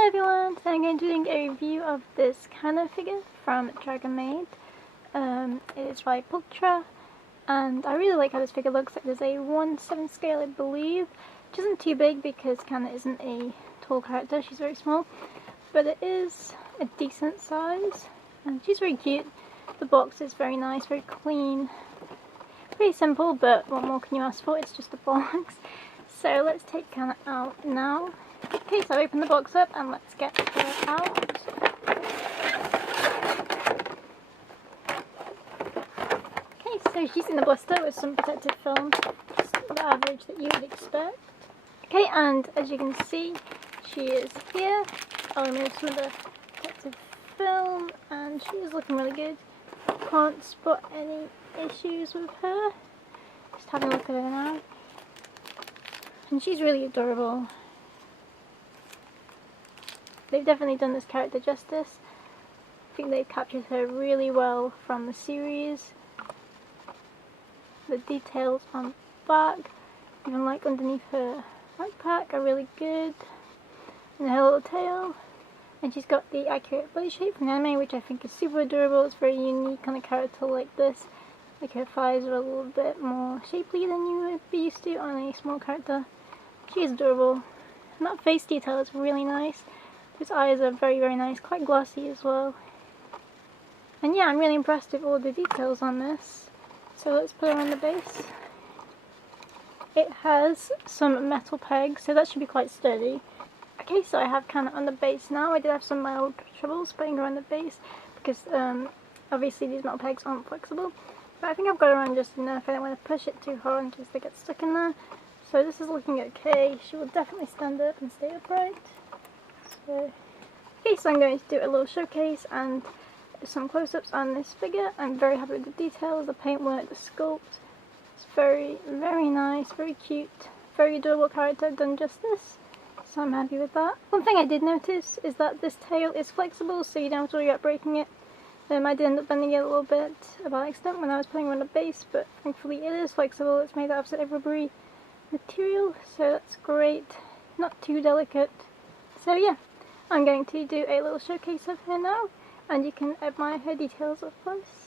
Hello everyone, today I'm going to be doing a review of this Kanna figure from Dragon Maid. It is by Pulchra, and I really like how this figure looks. It is a 1/7 scale, I believe, which isn't too big because Kanna isn't a tall character, she's very small, but it is a decent size, and she's very cute. The box is very nice, very clean, pretty simple, but what more can you ask for? It's just a box. So let's take Kanna out now. Okay, so open the box up and let's get her out. Okay, so she's in a blister with some protective film, just the average that you would expect. Okay, and as you can see, she is here. I'll remove some of the protective film, and she is looking really good. Can't spot any issues with her. Just having a look at her now. And she's really adorable. They've definitely done this character justice. I think they've captured her really well from the series. The details on the back, even like underneath her backpack, are really good. And her little tail. And she's got the accurate body shape from the anime, which I think is super adorable. It's very unique on a character like this. Like her thighs are a little bit more shapely than you would be used to on a small character. She is adorable. And that face detail is really nice. His eyes are very, very nice, quite glossy as well. And yeah, I'm really impressed with all the details on this. So let's put her on the base. It has some metal pegs, so that should be quite sturdy. Okay, so I have Kanna on the base now. I did have some mild troubles putting her on the base because obviously these metal pegs aren't flexible. But I think I've got her on just enough. I don't want to push it too hard in case they get stuck in there. So this is looking okay. She will definitely stand up and stay upright. Okay, so I'm going to do a little showcase and some close-ups on this figure. I'm very happy with the details, the paintwork, the sculpt. It's very, very nice, very cute, very adorable character. I've done justice, so I'm happy with that. One thing I did notice is that this tail is flexible, so you don't have to worry about breaking it. I did end up bending it a little bit by accident when I was putting her on the base, but thankfully it is flexible. It's made out of absolutely rubbery material, so that's great. Not too delicate. So yeah. I'm going to do a little showcase of her now, and you can admire her details up close.